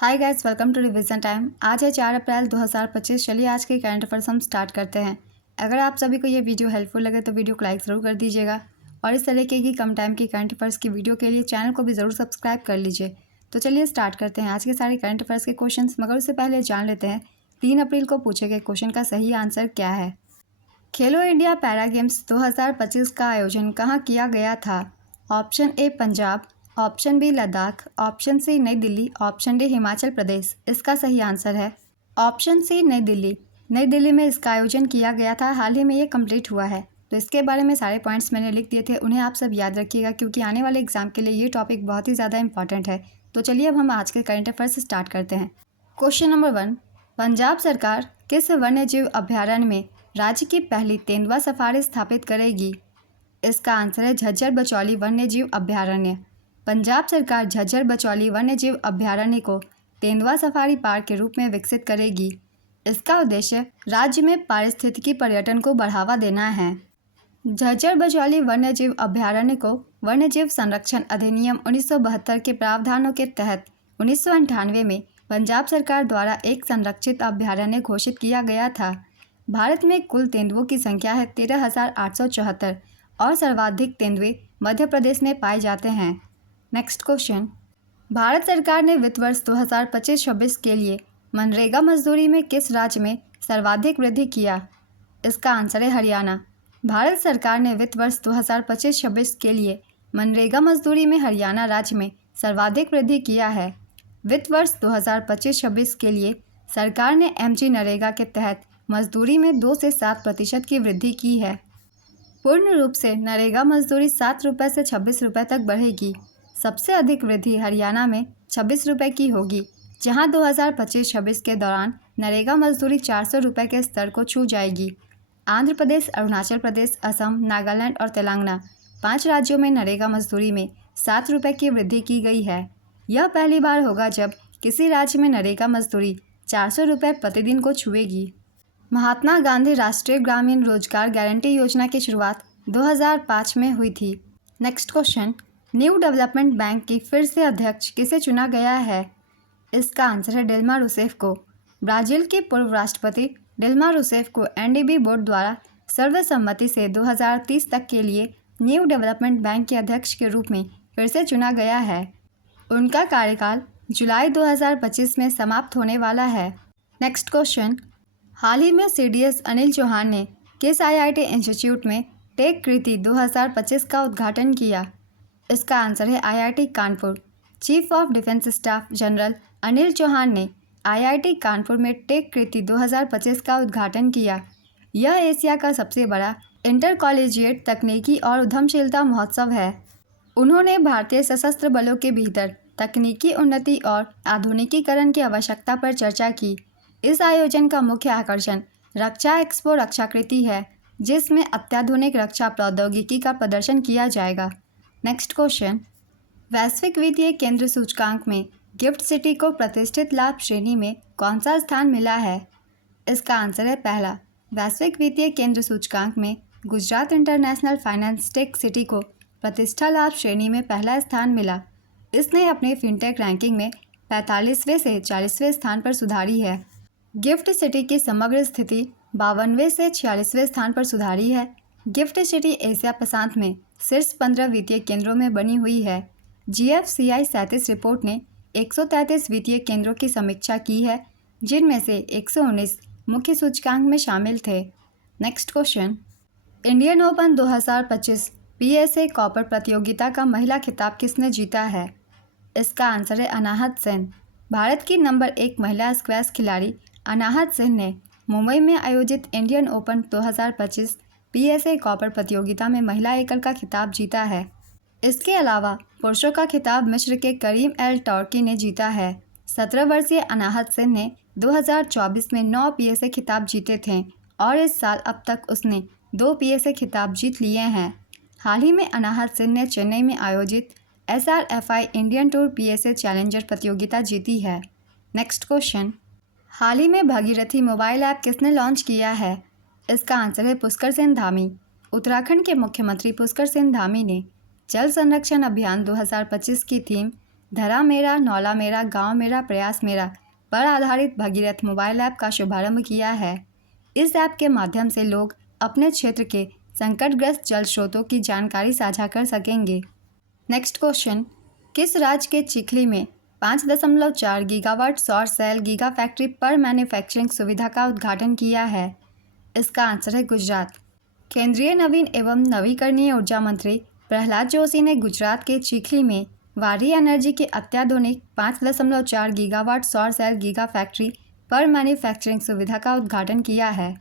Hi guys, welcome to revision time. आज है 4 अप्रैल 2025। चलिए आज के करंट अफेयर्स हम स्टार्ट करते हैं। अगर आप सभी को ये वीडियो हेल्पफुल लगे तो वीडियो को लाइक ज़रूर कर दीजिएगा और इस तरीके की कम टाइम की करंट अफेयर्स की वीडियो के लिए चैनल को भी ज़रूर सब्सक्राइब कर लीजिए। तो चलिए स्टार्ट करते हैं आज के सारे करंट अफेयर्स के क्वेश्चन, मगर उससे पहले जान लेते हैं 3 अप्रैल को पूछे गए क्वेश्चन का सही आंसर क्या है। खेलो इंडिया पैरा गेम्स 2025 का आयोजन कहाँ किया गया था? Option A Punjab, option B Ladakh, option C New Delhi, option D Himachal Pradesh. इसका सही आंसर है ऑप्शन सी नई दिल्ली। नई दिल्ली में इसका आयोजन किया गया था। हाल ही में ये कंप्लीट हुआ है। तो इसके बारे में सारे पॉइंट्स मैंने लिख दिए थे, उन्हें आप सब याद रखिएगा क्योंकि आने वाले एग्जाम के लिए ये टॉपिक बहुत ही ज़्यादा इंपॉर्टेंट है। तो चलिए अब हम आज के करंट अफेयर्स स्टार्ट करते हैं। क्वेश्चन नंबर 1, पंजाब सरकार किस वन्य जीव अभ्यारण्य में राज्य की पहली तेंदुआ सफारी स्थापित करेगी? इसका आंसर है झज्जर बचौली वन्य जीव अभ्यारण्य। पंजाब सरकार झज्जर बचौली वन्य जीव अभ्यारण्य को तेंदुआ सफारी पार्क के रूप में विकसित करेगी। इसका उद्देश्य राज्य में पारिस्थितिकी पर्यटन को बढ़ावा देना है। झज्जर बचौली वन्य जीव अभ्यारण्य को वन्य जीव संरक्षण अधिनियम 1972 के प्रावधानों के तहत 1998 में पंजाब सरकार द्वारा एक संरक्षित अभ्यारण्य घोषित किया गया था। भारत में कुल तेंदुओं की संख्या है 13,874 और सर्वाधिक तेंदुए मध्य प्रदेश में पाए जाते हैं। नेक्स्ट क्वेश्चन, भारत सरकार ने वित्त वर्ष 2025-26 के लिए मनरेगा मजदूरी में किस राज्य में सर्वाधिक वृद्धि किया? इसका आंसर है हरियाणा। भारत सरकार ने वित्त वर्ष 2025-26 के लिए मनरेगा मजदूरी में हरियाणा राज्य में सर्वाधिक वृद्धि किया है। वित्त वर्ष 2025-26 के लिए सरकार ने एमजी नरेगा के तहत मजदूरी में 2 से 7% की वृद्धि की है। पूर्ण रूप से नरेगा मजदूरी 7 रुपये से 26 रुपये तक बढ़ेगी। सबसे अधिक वृद्धि हरियाणा में 26 रुपये की होगी, जहां 2025-26 के दौरान नरेगा मजदूरी 400 रुपये के स्तर को छू जाएगी। आंध्र प्रदेश, अरुणाचल प्रदेश, असम, नागालैंड और तेलंगाना 5 राज्यों में नरेगा मजदूरी में 7 रुपये की वृद्धि की गई है। यह पहली बार होगा जब किसी राज्य में नरेगा मजदूरी 400 रुपये प्रतिदिन को छुएगी। महात्मा गांधी राष्ट्रीय ग्रामीण रोजगार गारंटी योजना की शुरुआत 2005 में हुई थी। Next question, new development bank की फिर से अध्यक्ष किसे चुना गया है? इसका आंसर है डिल्मा रूसेफ को। ब्राज़ील के पूर्व राष्ट्रपति डिल्मा रूसेफ को एनडीबी बोर्ड द्वारा सर्वसम्मति से 2030 तक के लिए न्यू डेवलपमेंट बैंक के अध्यक्ष के रूप में फिर से चुना गया है। उनका कार्यकाल जुलाई 2025 में समाप्त होने वाला है। नेक्स्ट क्वेश्चन, हाल ही में सीडीएस अनिल चौहान ने किस आईआईटी इंस्टीट्यूट में टेक कृति 2025 का उद्घाटन किया? इसका आंसर है IIT Kanpur. Chief of defence staff general Anil Chauhan ने आईआईटी कानपुर में टेक कृति 2025 का उद्घाटन किया। यह एशिया का सबसे बड़ा इंटर कॉलेजिएट तकनीकी और उद्यमशीलता महोत्सव है। उन्होंने भारतीय सशस्त्र बलों के भीतर तकनीकी उन्नति और आधुनिकीकरण की आवश्यकता पर चर्चा की। इस आयोजन का मुख्य आकर्षण रक्षा एक्सपो रक्षाकृति है, जिसमें अत्याधुनिक रक्षा प्रौद्योगिकी का प्रदर्शन किया जाएगा। नेक्स्ट क्वेश्चन, वैश्विक वित्तीय केंद्र सूचकांक में गिफ्ट सिटी को प्रतिष्ठित लाभ श्रेणी में कौन सा स्थान मिला है? इसका आंसर है पहला। वैश्विक वित्तीय केंद्र सूचकांक में Gujarat international finance tech city को प्रतिष्ठा लाभ श्रेणी में पहला स्थान मिला। इसने अपने फिनटेक रैंकिंग में 45वें से 40वें स्थान पर सुधारी है। गिफ्ट सिटी की समग्र स्थिति 52वें से 46वें स्थान पर सुधारी है। गिफ्ट सिटी एशिया प्रशांत में शीर्ष 15 वित्तीय केंद्रों में बनी हुई है। GFCI 37 रिपोर्ट ने 133 वित्तीय केंद्रों की समीक्षा की है, जिनमें से 119 मुख्य सूचकांक में शामिल थे। Next question, Indian open 2025 PSA copper प्रतियोगिता का महिला खिताब किसने जीता है? इसका आंसर है अनाहत सेन। भारत की नंबर 1 महिला स्क्वैश खिलाड़ी अनाहत सेन ने मुंबई में आयोजित इंडियन ओपन 2025 PSA कॉपर प्रतियोगिता में महिला एकल का खिताब जीता है। इसके अलावा पुरुषों का खिताब मिस्र के करीम एल टॉर्की ने जीता है। 17 वर्षीय अनाहत सेन ने 2024 में 9 PSA खिताब जीते थे और इस साल अब तक उसने 2 PSA खिताब जीत लिए हैं। हाल ही में अनाहत सेन ने चेन्नई में आयोजित SRFI Indian tour PSA challenger प्रतियोगिता जीती है। नेक्स्ट क्वेश्चन, हाल ही में भागीरथी मोबाइल ऐप किसने लॉन्च किया है? इसका आंसर है पुष्कर सेन धामी। उत्तराखंड के मुख्यमंत्री पुष्कर सेन धामी ने जल संरक्षण अभियान 2025 की थीम धरा मेरा, नौला मेरा, गांव मेरा, प्रयास मेरा पर आधारित भगीरथ मोबाइल ऐप का शुभारंभ किया है। इस ऐप के माध्यम से लोग अपने क्षेत्र के संकटग्रस्त जल स्रोतों की जानकारी साझा कर सकेंगे। नेक्स्ट क्वेश्चन, किस राज्य के चिखली में 5.4 गीगावाट सौर सेल गीगा फैक्ट्री पर मैन्युफैक्चरिंग सुविधा का उद्घाटन किया है? इसका आंसर है गुजरात। केंद्रीय नवीन एवं नवीकरणीय ऊर्जा मंत्री प्रहलाद जोशी ने गुजरात के चिखली में वारी एनर्जी की अत्याधुनिक 5.4 गीगावाट सौर सेल गीगा फैक्ट्री पर मैन्युफैक्चरिंग सुविधा का उद्घाटन किया है।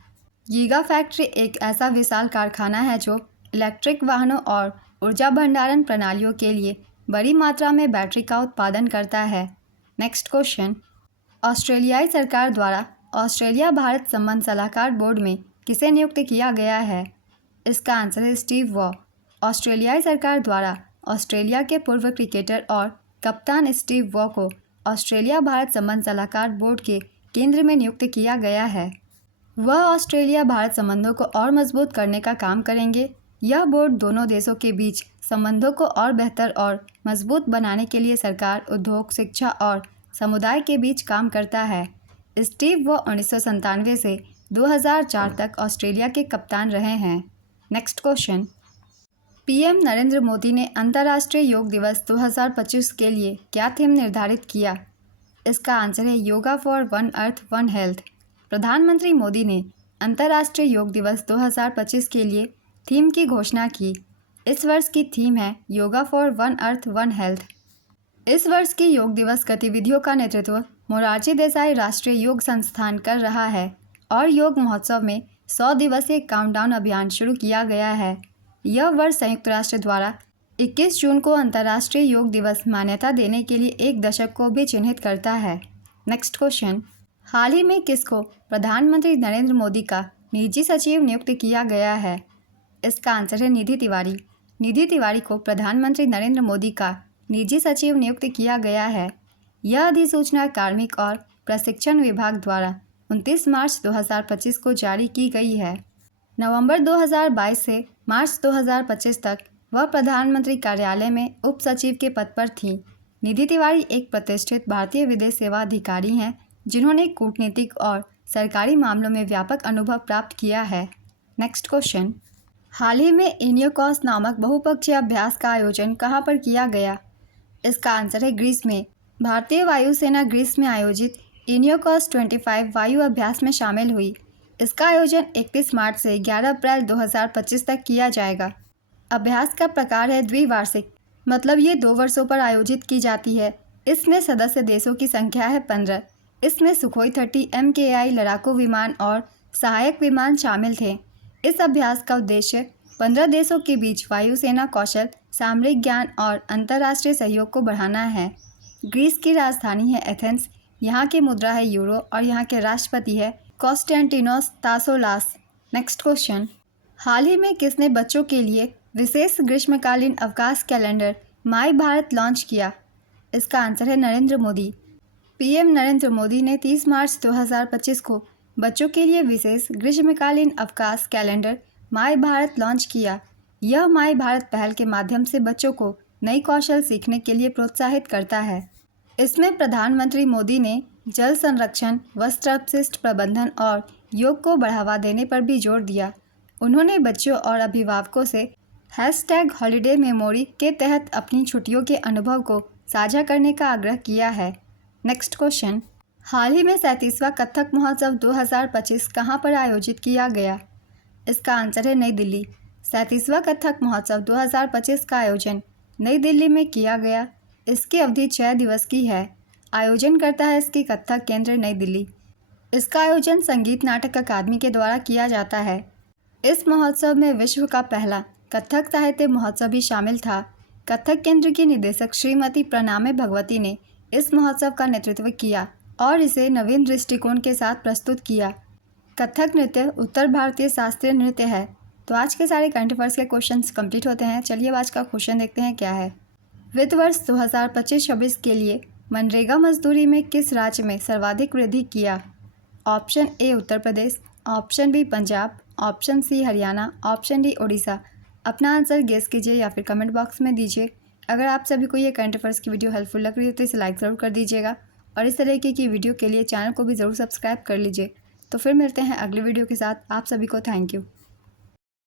गीगा फैक्ट्री एक ऐसा विशाल कारखाना है जो इलेक्ट्रिक वाहनों और ऊर्जा भंडारण प्रणालियों के लिए बड़ी मात्रा में बैटरी का उत्पादन करता है। नेक्स्ट क्वेश्चन, ऑस्ट्रेलियाई सरकार द्वारा ऑस्ट्रेलिया भारत संबंध सलाहकार बोर्ड में किसे नियुक्त किया गया है? इसका आंसर है स्टीव वॉ। ऑस्ट्रेलियाई सरकार द्वारा ऑस्ट्रेलिया के पूर्व क्रिकेटर और कप्तान स्टीव वॉ को ऑस्ट्रेलिया भारत संबंध सलाहकार बोर्ड के केंद्र में नियुक्त किया गया है। वह ऑस्ट्रेलिया भारत संबंधों को और मजबूत करने का काम करेंगे। यह बोर्ड दोनों देशों के बीच संबंधों को और बेहतर और मजबूत बनाने के लिए सरकार, उद्योग, शिक्षा और समुदाय के बीच काम करता है। स्टीव वॉ 1997 से 2004 तक ऑस्ट्रेलिया के कप्तान रहे हैं। Next question, PM Narendra Modi ने अंतर्राष्ट्रीय योग दिवस 2025 के लिए क्या थीम निर्धारित किया? इसका आंसर है yoga for one earth one health. प्रधानमंत्री मोदी ने अंतर्राष्ट्रीय योग दिवस 2025 के लिए थीम की घोषणा की। इस वर्ष की थीम है yoga for one earth one health. इस वर्ष की योग दिवस गतिविधियों का नेतृत्व मोरारजी देसाई राष्ट्रीय योग संस्थान कर रहा है और योग महोत्सव में 100 दिवसीय काउंटडाउन अभियान शुरू किया गया है। यह वर्ष संयुक्त राष्ट्र द्वारा 21 जून को अंतर्राष्ट्रीय योग दिवस मान्यता देने के लिए एक दशक को भी चिन्हित करता है। नेक्स्ट क्वेश्चन, हाल ही में किसको प्रधानमंत्री नरेंद्र मोदी का निजी सचिव नियुक्त किया गया है? इसका आंसर है निधि तिवारी। निधि तिवारी को प्रधानमंत्री नरेंद्र मोदी का निजी सचिव नियुक्त किया गया है। यह अधिसूचना कार्मिक और प्रशिक्षण विभाग द्वारा 29 मार्च 2025 को जारी की गई है। नवंबर 2022 से मार्च 2025 तक वह प्रधानमंत्री कार्यालय में उप सचिव के पद पर थीं। निधि तिवारी एक प्रतिष्ठित भारतीय विदेश सेवा अधिकारी हैं जिन्होंने कूटनीतिक और सरकारी मामलों में व्यापक अनुभव प्राप्त किया है। नेक्स्ट क्वेश्चन, हाल ही में इनियोकॉस नामक बहुपक्षीय अभ्यास का आयोजन कहाँ पर किया गया? इसका आंसर है ग्रीस में। भारतीय वायुसेना ग्रीस में आयोजित इनियोकॉस 25 वायु अभ्यास में शामिल हुई। इसका आयोजन 31 मार्च से 11 अप्रैल 2025 तक किया जाएगा। अभ्यास का प्रकार है द्विवार्षिक, मतलब ये 2 वर्षों पर आयोजित की जाती है। इसमें सदस्य देशों की संख्या है 15। इसमें सुखोई 30 MKI लड़ाकू विमान और सहायक विमान शामिल थे। इस अभ्यास का उद्देश्य 15 देशों के बीच वायुसेना कौशल, सामरिक ज्ञान और अंतर्राष्ट्रीय सहयोग को बढ़ाना है। ग्रीस की राजधानी है एथेंस। यहाँ की मुद्रा है यूरो और यहाँ के राष्ट्रपति है कॉन्स्टेंटिनोस तासोलास। नेक्स्ट क्वेश्चन, हाल ही में किसने बच्चों के लिए विशेष ग्रीष्मकालीन अवकाश कैलेंडर माई भारत लॉन्च किया? इसका आंसर है नरेंद्र मोदी। पीएम नरेंद्र मोदी ने 30 मार्च 2025 को बच्चों के लिए विशेष ग्रीष्मकालीन अवकाश कैलेंडर माई भारत लॉन्च किया। यह माई भारत पहल के माध्यम से बच्चों को नई कौशल सीखने के लिए प्रोत्साहित करता है। इसमें प्रधानमंत्री मोदी ने जल संरक्षण, वस्त्र अपशिष्ट प्रबंधन और योग को बढ़ावा देने पर भी जोर दिया। उन्होंने बच्चों और अभिभावकों से #हॉलीडे मेमोरी के तहत अपनी छुट्टियों के अनुभव को साझा करने का आग्रह किया है। नेक्स्ट क्वेश्चन, हाल ही में 37वां कथक महोत्सव 2025 कहाँ पर आयोजित किया गया? इसका आंसर है नई दिल्ली। 37वां कथक महोत्सव 2025 का आयोजन नई दिल्ली में किया गया। इसकी अवधि 6 दिवस की है। आयोजन करता है इसकी कथक केंद्र नई दिल्ली। इसका आयोजन संगीत नाटक अकादमी के द्वारा किया जाता है। इस महोत्सव में विश्व का पहला कथक साहित्य महोत्सव भी शामिल था। कथक केंद्र की निदेशक श्रीमती प्रणामे भगवती ने इस महोत्सव का नेतृत्व किया और इसे नवीन दृष्टिकोण के साथ प्रस्तुत किया। कथक नृत्य उत्तर भारतीय शास्त्रीय नृत्य है। तो आज के सारे करंट अफेयर्स के क्वेश्चंस कंप्लीट होते हैं। चलिए आज का क्वेश्चन देखते हैं क्या है। वित्त वर्ष 2025-26 के लिए मनरेगा मजदूरी में किस राज्य में सर्वाधिक वृद्धि किया? Option A Uttar Pradesh, option B Punjab, option C Haryana, option D Odisha. अपना आंसर गेस कीजिए या फिर कमेंट बॉक्स में दीजिए। अगर आप सभी को ये करंट अफेयर्स की वीडियो हेल्पफुल लग रही है तो इसे लाइक ज़रूर कर दीजिएगा और इस तरीके की वीडियो के लिए चैनल को भी ज़रूर सब्सक्राइब कर लीजिए। तो फिर मिलते हैं अगली वीडियो के साथ। आप सभी को थैंक यू।